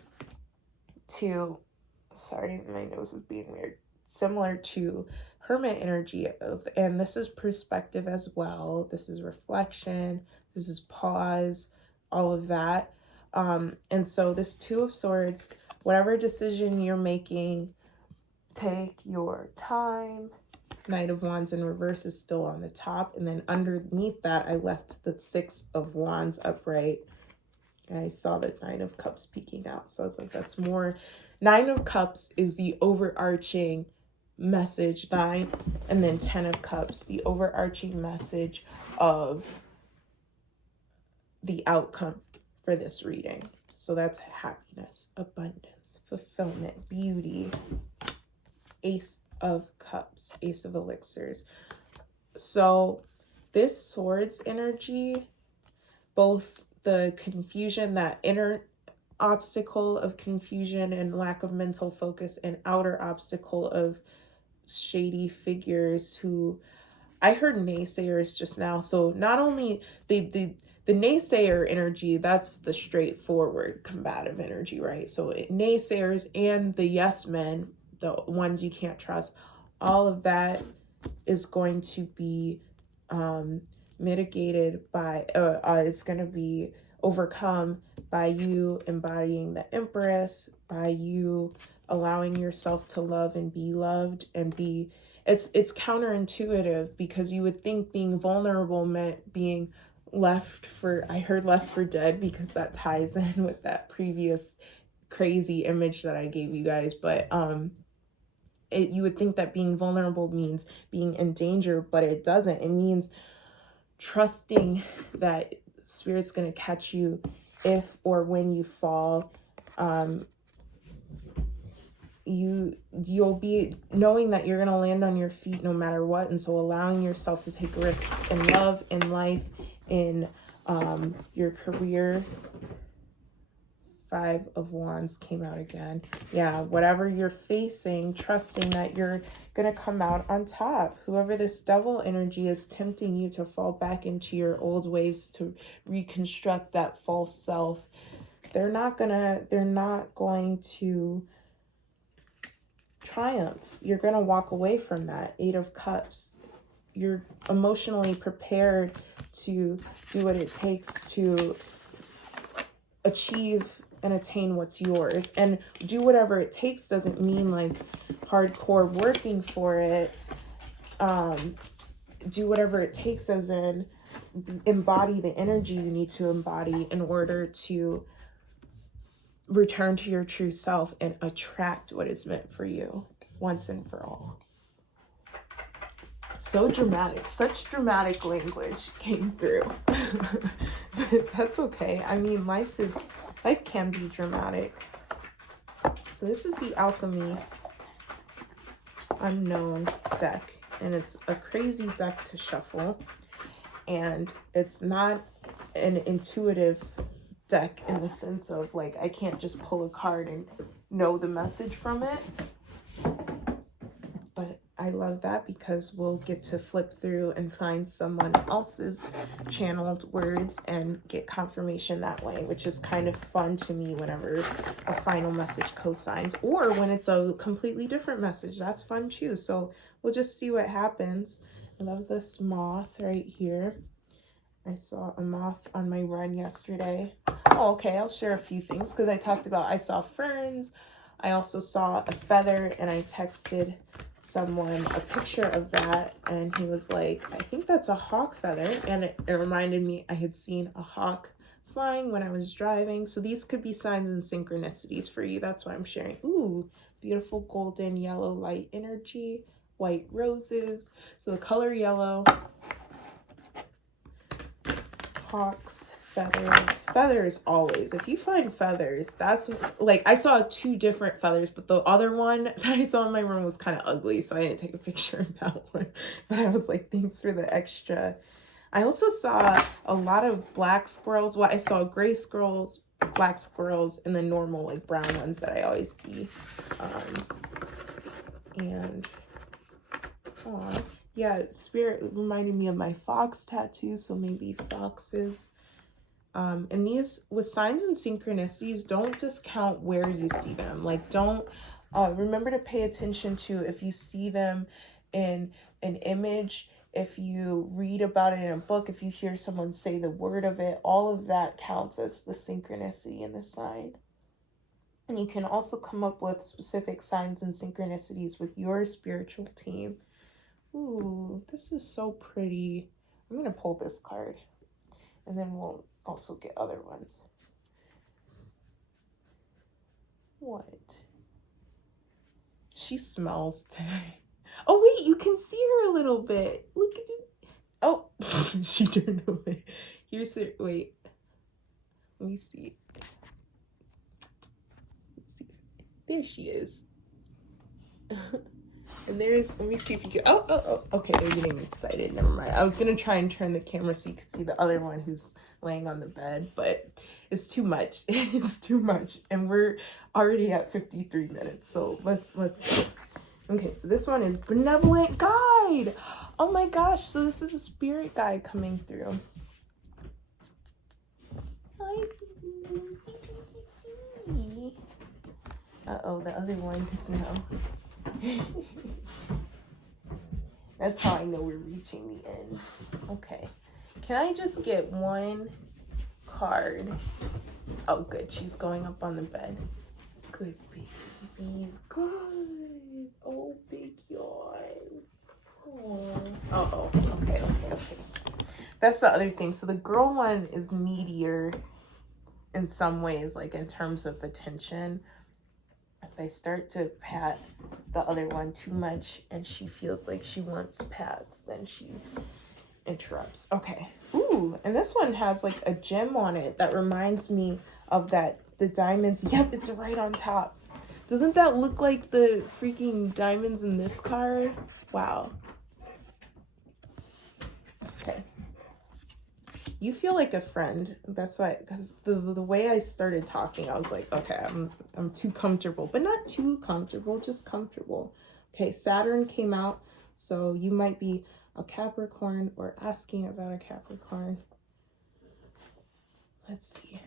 to, sorry, my nose is being weird, similar to Hermit energy, and this is perspective as well. This is reflection. This is pause, all of that. And so this 2 of Swords, whatever decision you're making, take your time. Knight of Wands in reverse is still on the top, and then underneath that I left the 6 of Wands upright. And I saw the 9 of Cups peeking out, so I was like, that's more. 9 of Cups is the overarching message, 9, and then 10 of Cups, the overarching message of the outcome for this reading. So that's happiness, abundance, fulfillment, beauty. Ace of Cups, Ace of Elixirs. So this Swords energy, both the confusion, that inner obstacle of confusion and lack of mental focus, and outer obstacle of shady figures who, I heard naysayers just now. So not only the naysayer energy, that's the straightforward combative energy, right? So naysayers and the yes men, the ones you can't trust, all of that is going to be mitigated by, it's going to be overcome by you embodying the Empress, by you allowing yourself to love and be loved and be, it's counterintuitive, because you would think being vulnerable meant being left for, I heard left for dead, because that ties in with that previous crazy image that I gave you guys. But you would think that being vulnerable means being in danger, but it doesn't. It means trusting that Spirit's going to catch you if or when you fall. you'll be knowing that you're going to land on your feet no matter what. And so allowing yourself to take risks in love, in life, in your career. 5 of Wands came out again. Yeah, whatever you're facing, trusting that you're going to come out on top. Whoever this devil energy is tempting you to fall back into your old ways, to reconstruct that false self, they're not going to triumph. You're going to walk away from that. 8 of Cups. You're emotionally prepared to do what it takes to achieve and attain what's yours. And do whatever it takes doesn't mean like hardcore working for it. Do whatever it takes as in embody the energy you need to embody in order to return to your true self and attract what is meant for you once and for all. So dramatic. Such dramatic language came through. But that's okay. I mean, life can be dramatic. So this is the Alchemy Unknown deck. And it's a crazy deck to shuffle. And it's not an intuitive deck in the sense of like, I can't just pull a card and know the message from it. But I love that because we'll get to flip through and find someone else's channeled words and get confirmation that way, which is kind of fun to me whenever a final message cosigns, or when it's a completely different message. That's fun too. So we'll just see what happens. I love this moth right here. I saw a moth on my run yesterday. Oh, okay. I'll share a few things because I saw ferns. I also saw a feather, and I texted someone a picture of that, and he was like, I think that's a hawk feather. And it reminded me I had seen a hawk flying when I was driving. So these could be signs and synchronicities for you. That's why I'm sharing. Ooh, beautiful golden yellow light energy, white roses. So the color yellow, hawks, feathers always. If you find feathers, that's like, I saw 2 different feathers, but the other one that I saw in my room was kind of ugly, so I didn't take a picture of that one. But I was like, thanks for the extra. I also saw a lot of black squirrels. Well, I saw gray squirrels, black squirrels, and the normal like brown ones that I always see. And yeah, spirit reminded me of my fox tattoo, so maybe foxes. And these, with signs and synchronicities, don't discount where you see them. Like, don't, remember to pay attention to if you see them in an image, if you read about it in a book, if you hear someone say the word of it, all of that counts as the synchronicity in the sign. And you can also come up with specific signs and synchronicities with your spiritual team. Ooh, this is so pretty. I'm going to pull this card, and then we'll also get other ones. What? She smells today. Oh, wait, you can see her a little bit. Look at it. Oh, she turned away. Here's her. Wait. Let me see. Let's see. There she is. And there's, let me see if you can, oh, okay, they're getting excited, never mind. I was gonna try and turn the camera so you could see the other one who's laying on the bed, but it's too much. It's too much, and we're already at 53 minutes, so let's go. Okay, so this one is Benevolent Guide. Oh my gosh, so this is a spirit guide coming through. Hi. Uh-oh, the other one is no. That's how I know we're reaching the end. Okay. Can I just get one card? Oh, good. She's going up on the bed. Good baby. Good. Oh, big yawn. Oh. Okay. That's the other thing. So the girl one is needier in some ways, like in terms of attention. If I start to pat the other one too much and she feels like she wants pats, then she interrupts. Okay. Ooh, and this one has like a gem on it that reminds me of that, the diamonds. Yep, it's right on top. Doesn't that look like the freaking diamonds in this card? Wow. Okay. You feel like a friend. That's why, because the way I started talking, I was like, okay, I'm too comfortable, but not too comfortable, just comfortable. Okay, Saturn came out, so you might be a Capricorn or asking about a Capricorn. Let's see.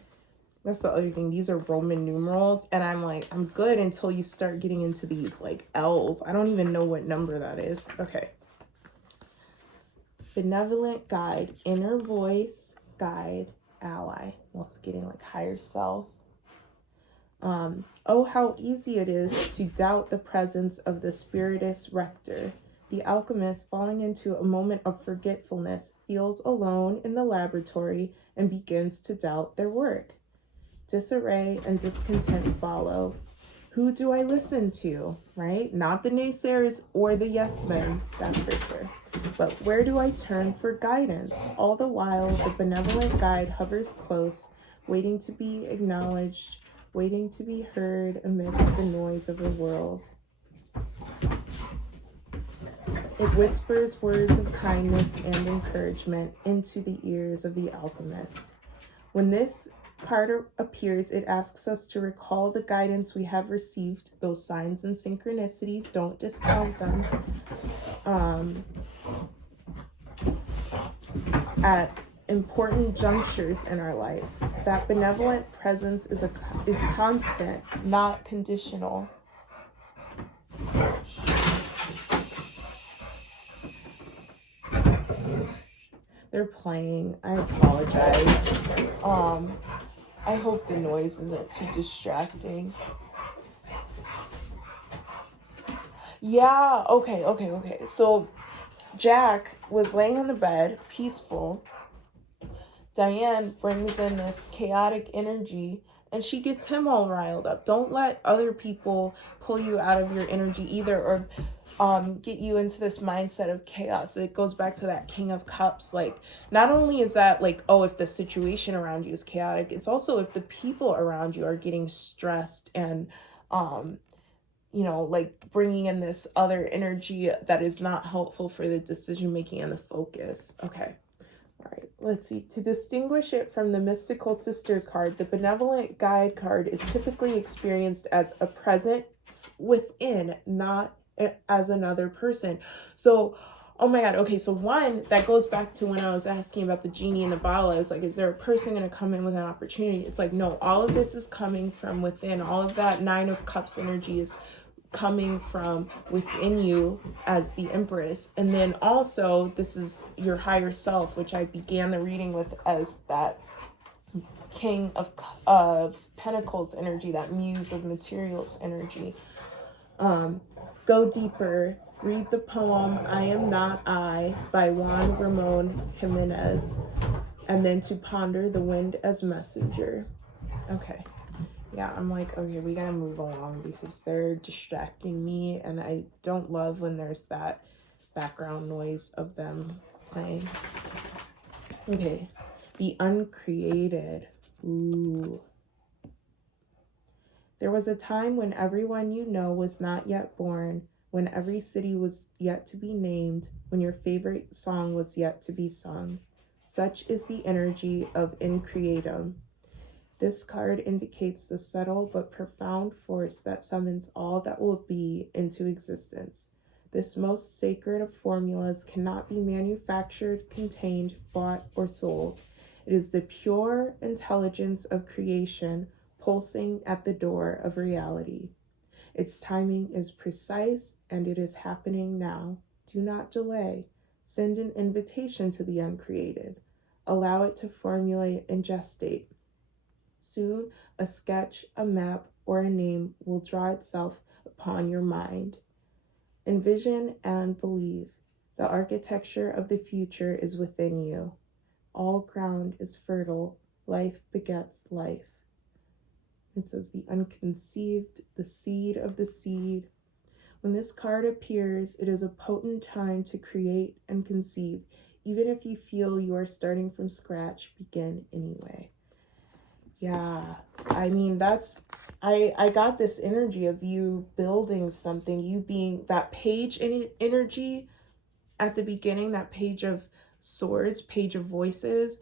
That's the other thing. These are Roman numerals, and I'm like, I'm good until you start getting into these like L's. I don't even know what number that is. Okay. Benevolent guide, inner voice, guide, ally. Also getting like higher self. Oh, how easy it is to doubt the presence of the spiritus rector. The alchemist, falling into a moment of forgetfulness, feels alone in the laboratory and begins to doubt their work. Disarray and discontent follow. Who do I listen to, right? Not the naysayers or the yes men, that's for sure. But where do I turn for guidance? All the while, the benevolent guide hovers close, waiting to be acknowledged, waiting to be heard amidst the noise of the world. It whispers words of kindness and encouragement into the ears of the alchemist. When this card appears, it asks us to recall the guidance we have received, those signs and synchronicities, don't discount them, at important junctures in our life. That benevolent presence is constant, not conditional. They're playing. I apologize. I hope the noise isn't too distracting. Yeah, okay. So Jack was laying on the bed, peaceful. Diane brings in this chaotic energy and she gets him all riled up. Don't let other people pull you out of your energy either, or get you into this mindset of chaos. It goes back to that King of Cups. Like, not only is that like, oh, if the situation around you is chaotic, it's also if the people around you are getting stressed and like bringing in this other energy that is not helpful for the decision making and the focus. Okay. All right, let's see. To distinguish it from the mystical sister card, the benevolent guide card is typically experienced as a presence within, not as another person. So, oh my God. Okay, so one, that goes back to when I was asking about the genie in the bottle. I was like, is there a person going to come in with an opportunity? It's like, no, all of this is coming from within. All of that Nine of Cups energy is coming from within you as the Empress. And then also this is your higher self, which I began the reading with as that King of Pentacles energy, that Muse of Materials energy. Go deeper. Read the poem I Am Not I by Juan Ramon Jimenez, and then to ponder the wind as messenger. Okay. Yeah, I'm like, okay, we gotta move along because they're distracting me, and I don't love when there's that background noise of them playing. Okay, the uncreated. Ooh. There was a time when everyone you know was not yet born, when every city was yet to be named, when your favorite song was yet to be sung. Such is the energy of Increatum. This card indicates the subtle but profound force that summons all that will be into existence. This most sacred of formulas cannot be manufactured, contained, bought, or sold. It is the pure intelligence of creation pulsing at the door of reality. Its timing is precise, and it is happening now. Do not delay. Send an invitation to the uncreated. Allow it to formulate and gestate. Soon, a sketch, a map, or a name will draw itself upon your mind. Envision and believe. The architecture of the future is within you. All ground is fertile. Life begets life. It says the unconceived, the seed of the seed. When this card appears, it is a potent time to create and conceive. Even if you feel you are starting from scratch, begin anyway. Yeah. I mean, I got this energy of you building something, you being that page energy at the beginning, that page of swords, page of voices.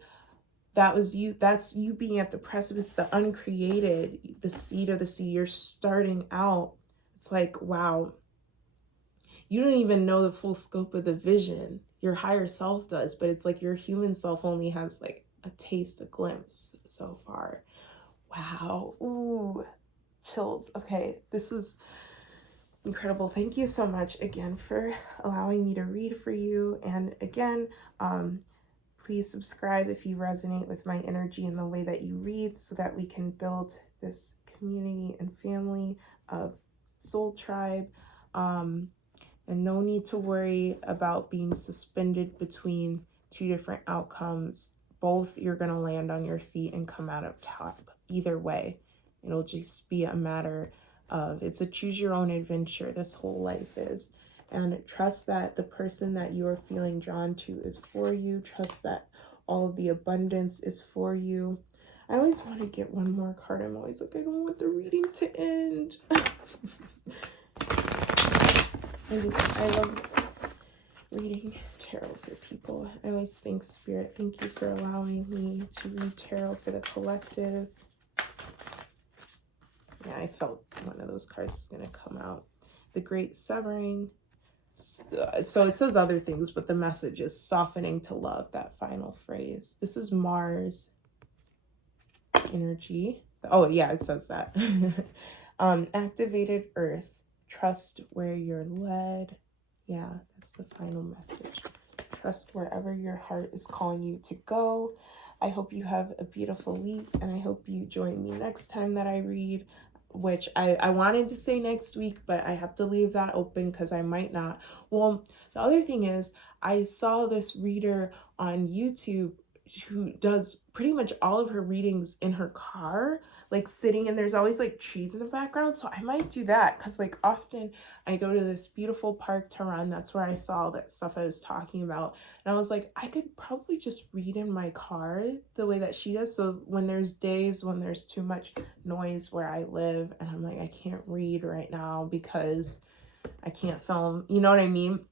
That was you. That's you being at the precipice, the uncreated, the seed of the seed. You're starting out. It's like, wow, you don't even know the full scope of the vision. Your higher self does, but it's like your human self only has like a taste, a glimpse so far. Wow. Ooh, chills. Okay, this is incredible. Thank you so much again for allowing me to read for you. And again, please subscribe if you resonate with my energy and the way that you read, so that we can build this community and family of Soul Tribe. And no need to worry about being suspended between two different outcomes. Both, you're going to land on your feet and come out of top. Either way, it'll just be a matter of, it's a choose your own adventure. This whole life is. And trust that the person that you are feeling drawn to is for you. Trust that all of the abundance is for you. I always want to get one more card. I'm always like, I don't want the reading to end. I love reading tarot for people. I always thank Spirit. Thank you for allowing me to read tarot for the collective. Yeah, I felt one of those cards is going to come out. The Great Severing. So it says other things, but the message is softening to love, that final phrase. This is Mars energy. Oh, yeah, it says that. Activated Earth. Trust where you're led. Yeah, that's the final message. Trust wherever your heart is calling you to go. I hope you have a beautiful week, and I hope you join me next time that I read, which I wanted to say next week, but I have to leave that open because I might not. Well, the other thing is, I saw this reader on YouTube who does pretty much all of her readings in her car, like sitting, and there's always like trees in the background. So I might do that, because like often I go to this beautiful park to run. That's where I saw that stuff I was talking about, and I was like, I could probably just read in my car the way that she does. So when there's days when there's too much noise where I live and I'm like, I can't read right now because I can't film, you know what I mean?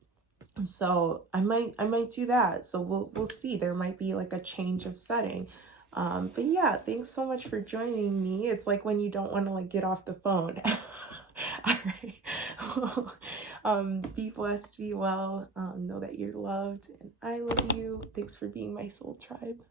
So I might do that. So we'll see. There might be like a change of setting. But yeah, thanks so much for joining me. It's like when you don't want to like get off the phone. All right. Be blessed, be well. Know that you're loved, and I love you. Thanks for being my soul tribe.